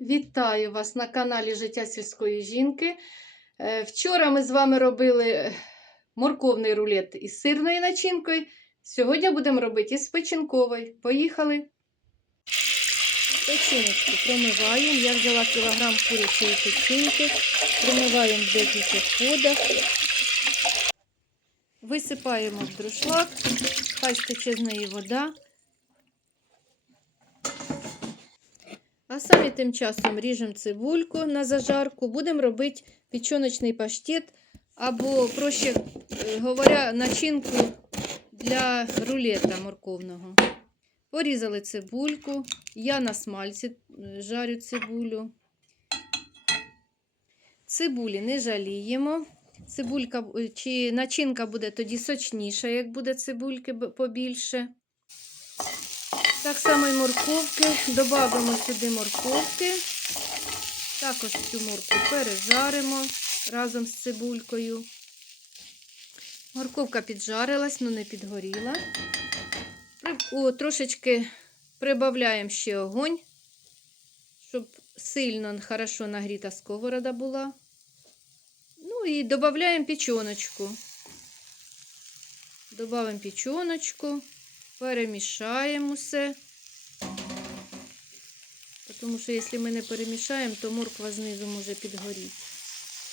Вітаю вас на каналі Життя сільської жінки. Е, Вчора ми з вами робили е, морковний рулет із сирною начинкою. Сьогодні будемо робити із печінковою. Поїхали. Печіночку промиваємо. Я взяла кілограм курячої печінки. Промиваємо в декілька ходах. Висипаємо в друшлак. Хай стече з неї вода. А самі тим часом ріжемо цибульку на зажарку, будемо робити печіночний паштет, або, проще е, говоря, начинку для рулета морковного. Порізали цибульку, я на смальці е, жарю цибулю. Цибулі не жаліємо. Цибулька е, чи начинка буде тоді сочніша, як буде цибульки побільше. Так само і морковки. Додамо сюди морковки. Також цю морку пережаримо разом з цибулькою. Морковка піджарилась, але не підгоріла. О, трошечки прибавляємо ще огонь, щоб сильно хорошо нагріта сковорода була. Ну і додаємо печіночку. Добавимо печіночку. Перемішаємо все. Тому що якщо ми не перемішаємо, то морква знизу може підгоріти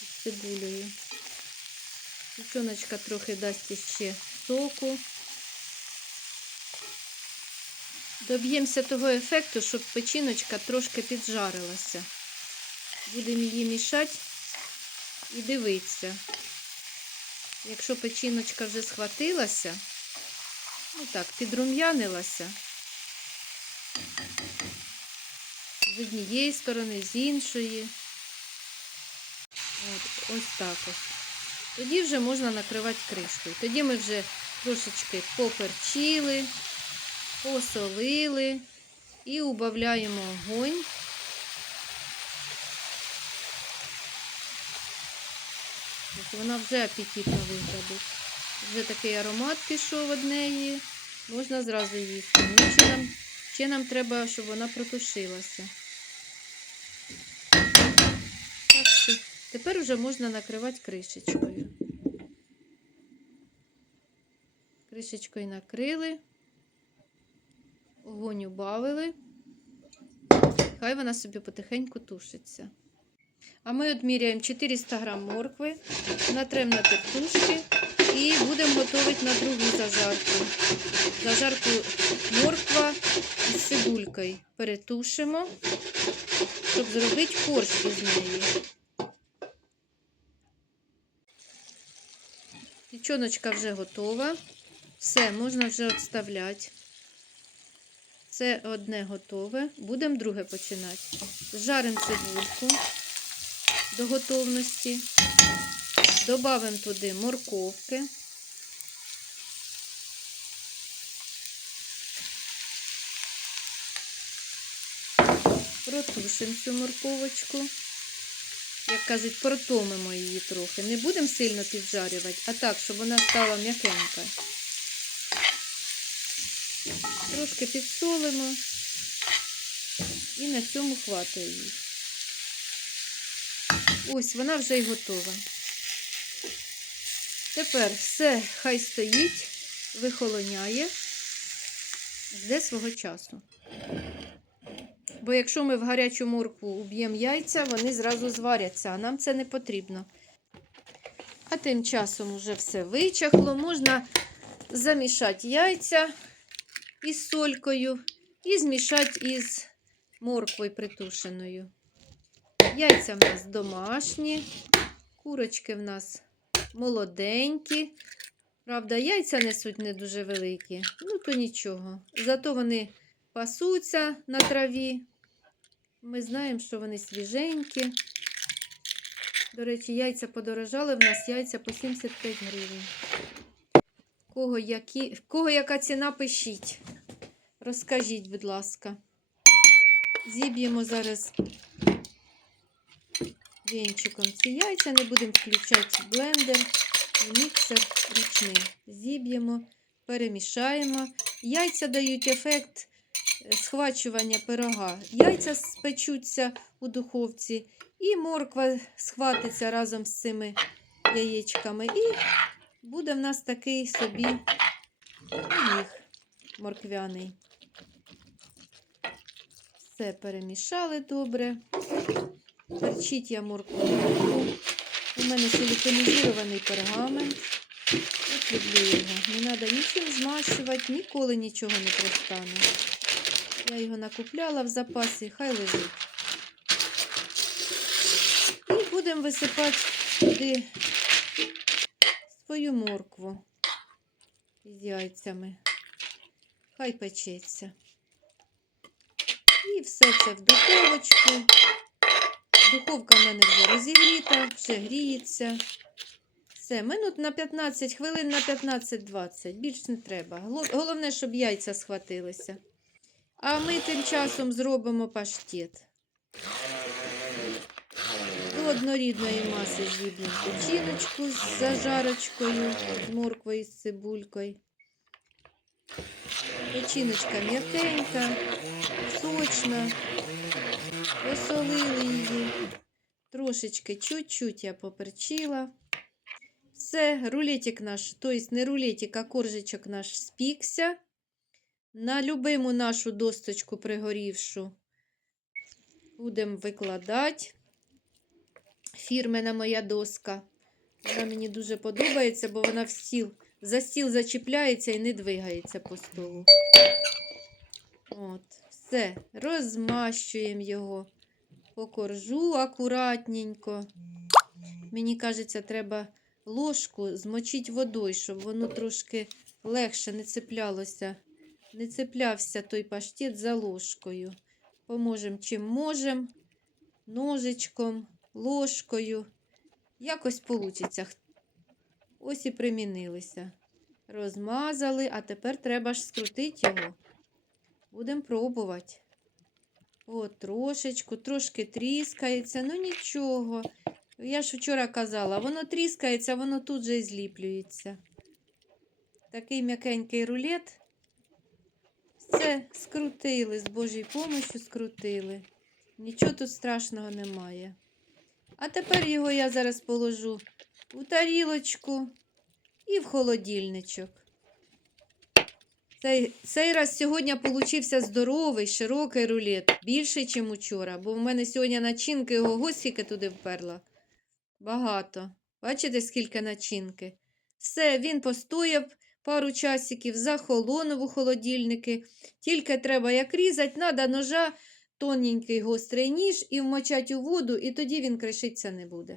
з цибулею. Печіночка трохи дасть іще соку. Доб'ємося того ефекту, щоб печіночка трошки піджарилася. Будемо її мішати і дивитися. Якщо печіночка вже схватилася, Ну так, підрум'янилася. З однієї сторони, з іншої. От, ось так ось. Тоді вже можна накривати кришкою. Тоді ми вже трошечки поперчили, посолили і убавляємо огонь. Вона вже апетитно виглядить. Вже такий аромат пішов від неї. Можна зразу їсти. Ну, ще, нам, ще нам треба, щоб вона протушилася. Так що тепер вже можна накривати кришечкою. Кришечкою накрили. Огонь убавили. Хай вона собі потихеньку тушиться. А ми відміряємо 400 грам моркви, натрем на тертушки і будемо готувати на другу зажарку. Зажарку морква з цибулькою перетушимо, щоб зробити корж із неї. Пічоночка вже готова. Все, можна вже відставляти. Це одне готове. Будемо друге починати. Жаримо цибульку до готовності. Добавимо туди морковки. Протушимо цю морковочку. Як кажуть, протомимо її трохи. Не будемо сильно піджарювати, а так, щоб вона стала м'якенька. Трошки підсолимо і на цьому хватає її. Ось вона вже й готова. Тепер все хай стоїть, вихолоняє, жде свого часу. Бо якщо ми в гарячу моркву уб'ємо яйця, вони зразу зваряться, а нам це не потрібно. А тим часом вже все вичахло, можна замішати яйця із солькою і змішати із морквою притушеною. Яйця в нас домашні, курочки в нас молоденькі. Правда, яйця несуть не дуже великі, ну то нічого. Зато вони пасуться на траві. Ми знаємо, що вони свіженькі. До речі, яйця подорожали, в нас яйця по 75 гривень. Кого, які, в кого яка ціна, пишіть. Розкажіть, будь ласка. Зіб'ємо зараз вінчиком ці яйця, не будемо включати блендер, в міксер ручний. Зіб'ємо, перемішаємо. Яйця дають ефект схвачування пирога. Яйця спечуться у духовці, і морква схватиться разом з цими яєчками. І буде в нас такий собі пиріг морквяний. Все перемішали добре. Перчить я моркву. У мене силіконізований пергамент. От люблю його. Не треба нічим змащувати, ніколи нічого не пристане. Я його накупляла в запасі, хай лежить. І будемо висипати туди свою моркву з яйцями. Хай печеться. І все це в духовочку. Духовка в мене вже розігріта, вже гріється. Все, минут на 15, хвилин на 15-20. Більш не треба. Головне, щоб яйця схватилися. А ми тим часом зробимо паштет. До однорідної маси з'їдемо печіночку з зажарочкою, з морквою, з цибулькою. Печіночка м'якенька, сочна. Посолили її. Трошечки чуть-чуть я поперчила. Все, рулетик наш, тобто не рулетик, а коржичок наш спікся. На любиму нашу досточку пригорівшу будемо викладати. Фірмена моя доска. Вона мені дуже подобається, бо вона в стіл, за стіл зачіпляється і не двигається по столу. От, все, розмащуємо його по коржу акуратненько. Мені кажеться, треба ложку змочити водою, щоб воно трошки легше не цеплялося. Не цеплявся той паштет за ложкою. Поможемо чим можемо, ножичком, ложкою. Якось получиться. Ось і примінилися. Розмазали, а тепер треба ж скрутити його. Будемо пробувати. О, трошечку, трошки тріскається, ну нічого. Я ж вчора казала, воно тріскається, воно тут же і зліплюється. Такий м'якенький рулет. Все скрутили, з Божою помощю скрутили. Нічого тут страшного немає. А тепер його я зараз положу у тарілочку і в холодильничок. Цей, цей раз сьогодні получився здоровий, широкий рулет. Більший, ніж учора, бо в мене сьогодні начинки його госіки туди вперла. Багато. Бачите, скільки начинки? Все, він постояв пару часиків, захолонув у холодильники. Тільки треба як різати, треба ножа, тоненький гострий ніж і вмочать у воду, і тоді він кришитися не буде.